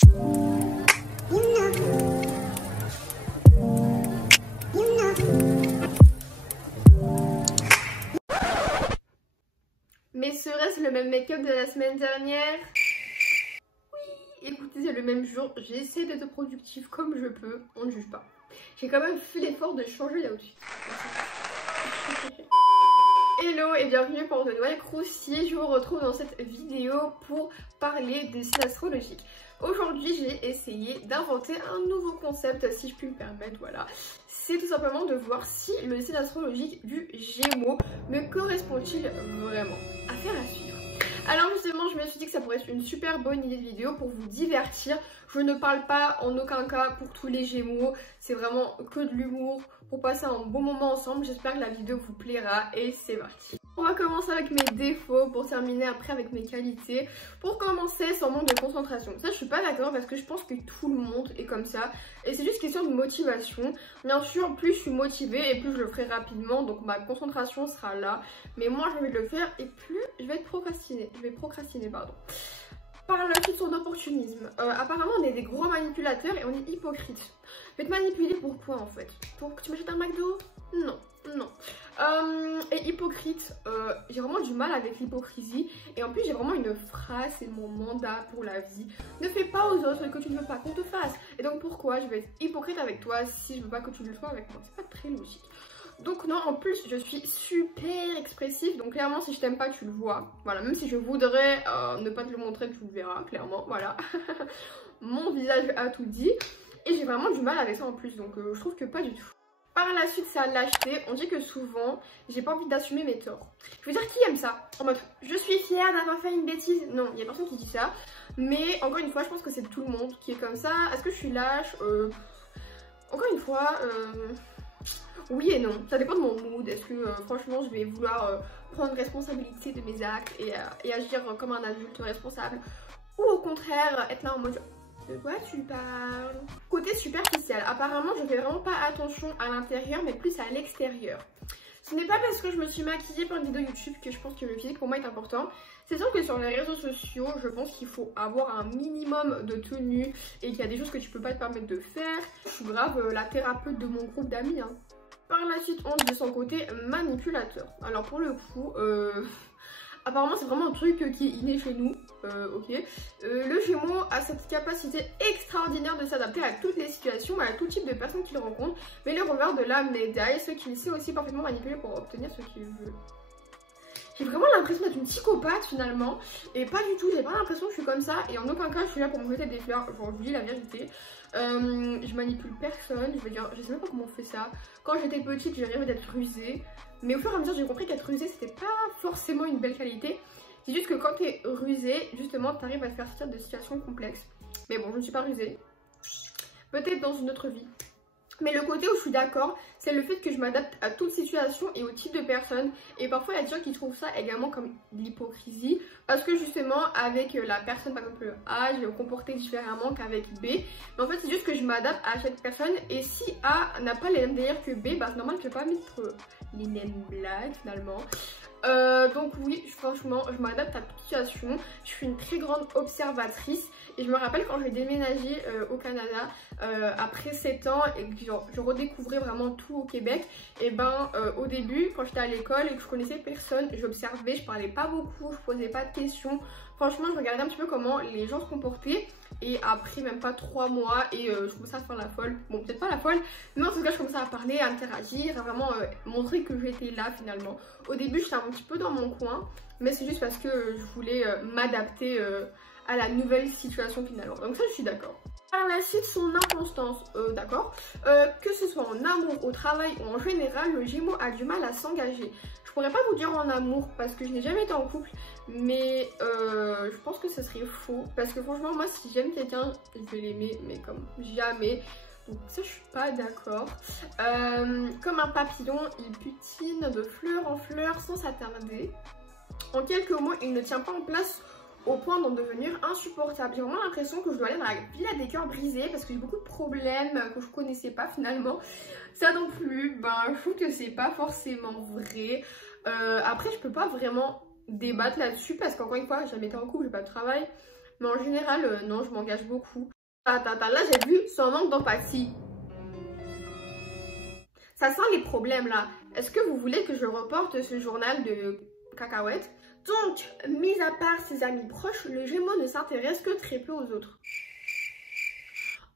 Mais serait-ce le même make-up de la semaine dernière? Oui, écoutez, c'est le même jour. J'essaie d'être productive comme je peux. On ne juge pas. J'ai quand même fait l'effort de changer d'outfit. Hello et bienvenue pour de nouvelles croustilles. Je vous retrouve dans cette vidéo pour parler des signes astrologiques. Aujourd'hui, j'ai essayé d'inventer un nouveau concept, si je puis me permettre, voilà. C'est tout simplement de voir si le signe astrologique du Gémeaux me correspond-il vraiment. Affaire à suivre. Alors justement, je me suis dit que ça pourrait être une super bonne idée de vidéo pour vous divertir. Je ne parle pas en aucun cas pour tous les Gémeaux, c'est vraiment que de l'humour pour passer un bon moment ensemble. J'espère que la vidéo vous plaira et c'est parti. On va commencer avec mes défauts pour terminer après avec mes qualités. Pour commencer, sans manque de concentration. Ça, je suis pas d'accord parce que je pense que tout le monde est comme ça. Et c'est juste question de motivation. Bien sûr, plus je suis motivée et plus je le ferai rapidement. Donc ma concentration sera là. Mais moins je vais le faire et plus je vais procrastiner. Pardon. Par la suite, son opportunisme. Apparemment, on est des gros manipulateurs et on est hypocrite. Je vais te manipuler pourquoi en fait? Pour que tu m'achètes un McDo? Non, non. Et hypocrite, j'ai vraiment du mal avec l'hypocrisie. Et en plus, j'ai vraiment une phrase, c'est mon mandat pour la vie. Ne fais pas aux autres ce que tu ne veux pas qu'on te fasse. Et donc pourquoi je vais être hypocrite avec toi si je veux pas que tu le sois avec moi? C'est pas très logique. Donc non, en plus je suis super expressive, donc clairement si je t'aime pas tu le vois. Voilà, même si je voudrais ne pas te le montrer, tu le verras clairement, voilà. Mon visage a tout dit. Et j'ai vraiment du mal avec ça en plus, donc je trouve que pas du tout. Par la suite, c'est à lâcheté. On dit que souvent, j'ai pas envie d'assumer mes torts. Je veux dire, qui aime ça? En mode, je suis fière d'avoir fait une bêtise. Non, il y a personne qui dit ça. Mais encore une fois, je pense que c'est tout le monde qui est comme ça. Est-ce que je suis lâche? Encore une fois, oui et non. Ça dépend de mon mood. Est-ce que franchement, je vais vouloir prendre responsabilité de mes actes et agir comme un adulte responsable? Ou au contraire, être là en mode... De quoi tu parles? Côté superficiel, apparemment je fais vraiment pas attention à l'intérieur mais plus à l'extérieur. Ce n'est pas parce que je me suis maquillée pour une vidéo YouTube que je pense que le physique pour moi est important. C'est sûr que sur les réseaux sociaux, je pense qu'il faut avoir un minimum de tenue et qu'il y a des choses que tu peux pas te permettre de faire. Je suis grave la thérapeute de mon groupe d'amis. Hein. Par la suite, on dit de son côté manipulateur. Alors pour le coup... apparemment c'est vraiment un truc qui est inné chez nous, ok. Le Gémeaux a cette capacité extraordinaire de s'adapter à toutes les situations, à tout type de personnes qu'il rencontre. Mais le revers de la médaille, c'est qu'il sait aussi parfaitement manipuler pour obtenir ce qu'il veut. J'ai vraiment l'impression d'être une psychopathe finalement. Et pas du tout, j'ai pas l'impression que je suis comme ça. Et en aucun cas je suis là pour me jeter des fleurs, genre je vous dis la vérité. Je manipule personne, je veux dire, je sais même pas comment on fait ça. Quand j'étais petite j'ai rêvé d'être rusée. Mais au fur et à mesure j'ai compris qu'être rusée c'était pas forcément une belle qualité. C'est juste que quand t'es rusée, justement t'arrives à te faire sortir de situations complexes. Mais bon, je ne suis pas rusée. Peut-être dans une autre vie. Mais le côté où je suis d'accord, c'est le fait que je m'adapte à toute situation et au type de personne. Et parfois, il y a des gens qui trouvent ça également comme de l'hypocrisie. Parce que justement, avec la personne, par exemple A, je vais me comporter différemment qu'avec B. Mais en fait, c'est juste que je m'adapte à chaque personne. Et si A n'a pas les mêmes délires que B, bah c'est normal que je ne vais pas mettre les mêmes blagues finalement. Donc oui, franchement, je m'adapte à toute situation. Je suis une très grande observatrice. Et je me rappelle quand j'ai déménagé au Canada après 7 ans et que je redécouvrais vraiment tout au Québec. Et ben au début, quand j'étais à l'école et que je connaissais personne, j'observais, je parlais pas beaucoup, je posais pas de questions. Franchement, je regardais un petit peu comment les gens se comportaient. Et après même pas 3 mois et je commençais à faire la folle. Bon, peut-être pas la folle, mais en tout cas je commençais à parler, à interagir, à vraiment montrer que j'étais là finalement. Au début j'étais un petit peu dans mon coin, mais c'est juste parce que je voulais m'adapter à la nouvelle situation finalement. Donc ça je suis d'accord. Par la suite, son inconstance, d'accord. Que ce soit en amour, au travail ou en général, le Gémeaux a du mal à s'engager. Je pourrais pas vous dire en amour parce que je n'ai jamais été en couple, mais je pense que ce serait faux. Parce que franchement, moi si j'aime quelqu'un, je vais l'aimer, mais comme jamais. Donc ça je suis pas d'accord. Comme un papillon, il butine de fleur en fleur sans s'attarder. En quelques mots, il ne tient pas en place au point d'en devenir insupportable. J'ai vraiment l'impression que je dois aller dans la villa des cœurs brisés parce que j'ai beaucoup de problèmes que je connaissais pas finalement. Ça non plus, ben je trouve que c'est pas forcément vrai. Après je peux pas vraiment débattre là-dessus parce qu'encore une fois j'ai jamais été en couple, j'ai pas de travail. Mais en général, non, je m'engage beaucoup. Là, j'ai vu son manque d'empathie. Ça sent les problèmes là. Est-ce que vous voulez que je reporte ce journal de cacahuètes? Donc, mis à part ses amis proches, le Gémeaux ne s'intéresse que très peu aux autres.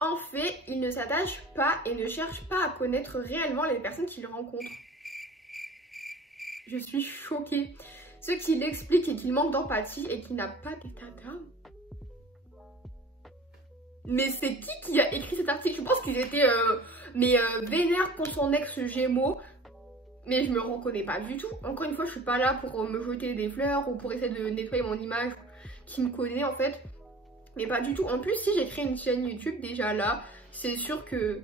En fait, il ne s'attache pas et ne cherche pas à connaître réellement les personnes qu'il rencontre. Je suis choquée. Ce qui l'explique est qu'il manque d'empathie et qu'il n'a pas d'état d'âme. Mais c'est qui a écrit cet article? Je pense qu'ils étaient vénères contre son ex Gémeaux. Mais je me reconnais pas du tout. Encore une fois, je suis pas là pour me jeter des fleurs ou pour essayer de nettoyer mon image qui me connaît en fait. Mais pas du tout. En plus, si j'ai créé une chaîne YouTube déjà là, c'est sûr que...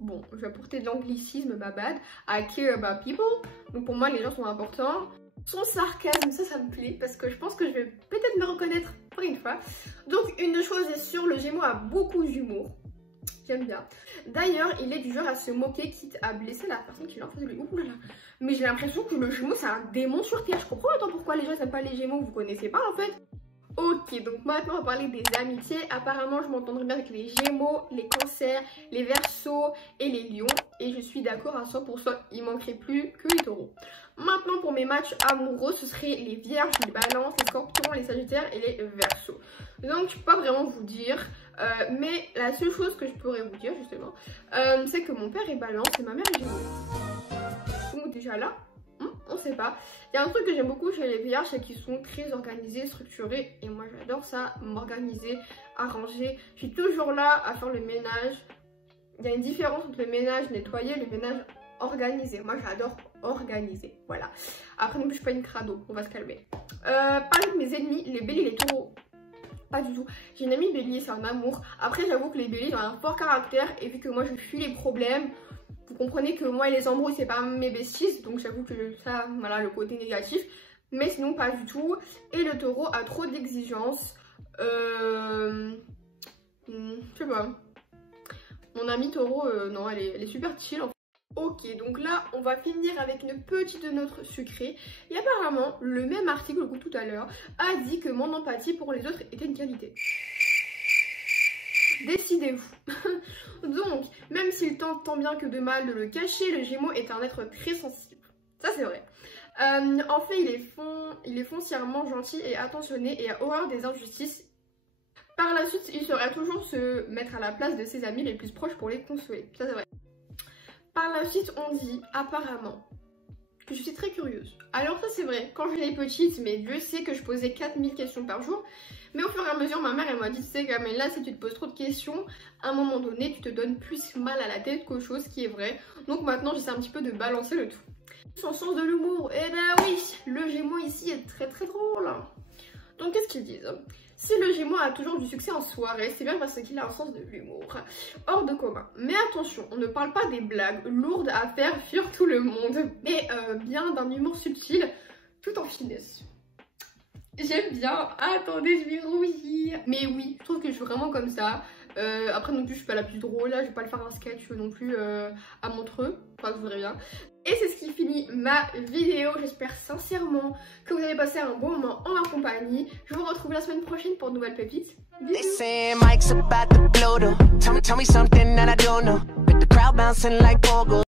Bon, je vais apporter de l'anglicisme, ma bad. I care about people. Donc pour moi, les gens sont importants. Son sarcasme, ça me plaît parce que je pense que je vais peut-être me reconnaître pour une fois. Donc une chose est sûre, le Gémeaux a beaucoup d'humour. J'aime bien. D'ailleurs, il est du genre à se moquer, quitte à blesser la personne qui l'a en face de lui. Ouh là là. Mais j'ai l'impression que le Gémeaux, c'est un démon sur terre. Je comprends maintenant pourquoi les gens n'aiment pas les Gémeaux, vous connaissez pas en fait. Ok, donc maintenant on va parler des amitiés. Apparemment, je m'entendrai bien avec les Gémeaux, les Cancers, les Verseaux et les Lions. Et je suis d'accord à 100%, il manquerait plus que les Taureaux. Maintenant, pour mes matchs amoureux, ce seraient les Vierges, les Balances, les Scorpions, les Sagittaires et les Verseaux. Donc, je peux pas vraiment vous dire, mais la seule chose que je pourrais vous dire justement, c'est que mon père est Balance et ma mère est Gémeaux. Donc déjà là, on sait pas. Il y a un truc que j'aime beaucoup chez les Vierges, c'est qu'ils sont très organisés, structurés. Et moi j'adore ça, m'organiser, arranger. Je suis toujours là à faire le ménage. Il y a une différence entre le ménage nettoyé et le ménage organisé. Moi j'adore organiser, voilà. Après non plus je suis pas une crado, on va se calmer. Parmi mes ennemis, les Béliers, les Taureaux, pas du tout. J'ai une amie Bélier, c'est un amour. Après j'avoue que les Béliers ont un fort caractère. Et vu que moi je fuis les problèmes, vous comprenez que moi et les embrouilles c'est pas mes besties. Donc j'avoue que ça, voilà le côté négatif. Mais sinon pas du tout. Et le Taureau a trop d'exigences. Je sais pas. Mon amie Taureau, non elle est super chill en fait. Ok, donc là, on va finir avec une petite note sucrée. Et apparemment, le même article que tout à l'heure a dit que mon empathie pour les autres était une qualité. Décidez-vous. Donc, même s'il tente tant bien que de mal de le cacher, le Gémeaux est un être très sensible. Ça, c'est vrai. En fait, il est foncièrement gentil et attentionné et a horreur des injustices. Par la suite, il saura toujours se mettre à la place de ses amis les plus proches pour les consoler. Ça, c'est vrai. Par la suite, on dit apparemment que je suis très curieuse. Alors ça c'est vrai, quand j'étais petite, mais Dieu sait que je posais 4000 questions par jour. Mais au fur et à mesure, ma mère elle m'a dit, tu sais Camilla, si tu te poses trop de questions, à un moment donné, tu te donnes plus mal à la tête qu'autre chose, qui est vrai. Donc maintenant, j'essaie un petit peu de balancer le tout. Son sens de l'humour, eh ben oui, le Gémeaux ici est très très drôle. Donc qu'est-ce qu'ils disent? Si le Gémeaux a toujours du succès en soirée, c'est bien parce qu'il a un sens de l'humour hors de commun. Mais attention, on ne parle pas des blagues lourdes à faire fuir tout le monde, mais bien d'un humour subtil, tout en finesse. J'aime bien. Attendez, je vais rougir. Mais oui, je trouve que je suis vraiment comme ça. Après non plus, je suis pas la plus drôle, là, je vais pas le faire un sketch non plus à Montreux. Enfin, je voudrais bien. Et c'est ce qui finit ma vidéo. J'espère sincèrement que vous avez passé un bon moment en ma compagnie. Je vous retrouve la semaine prochaine pour de nouvelles pépites. Bisous.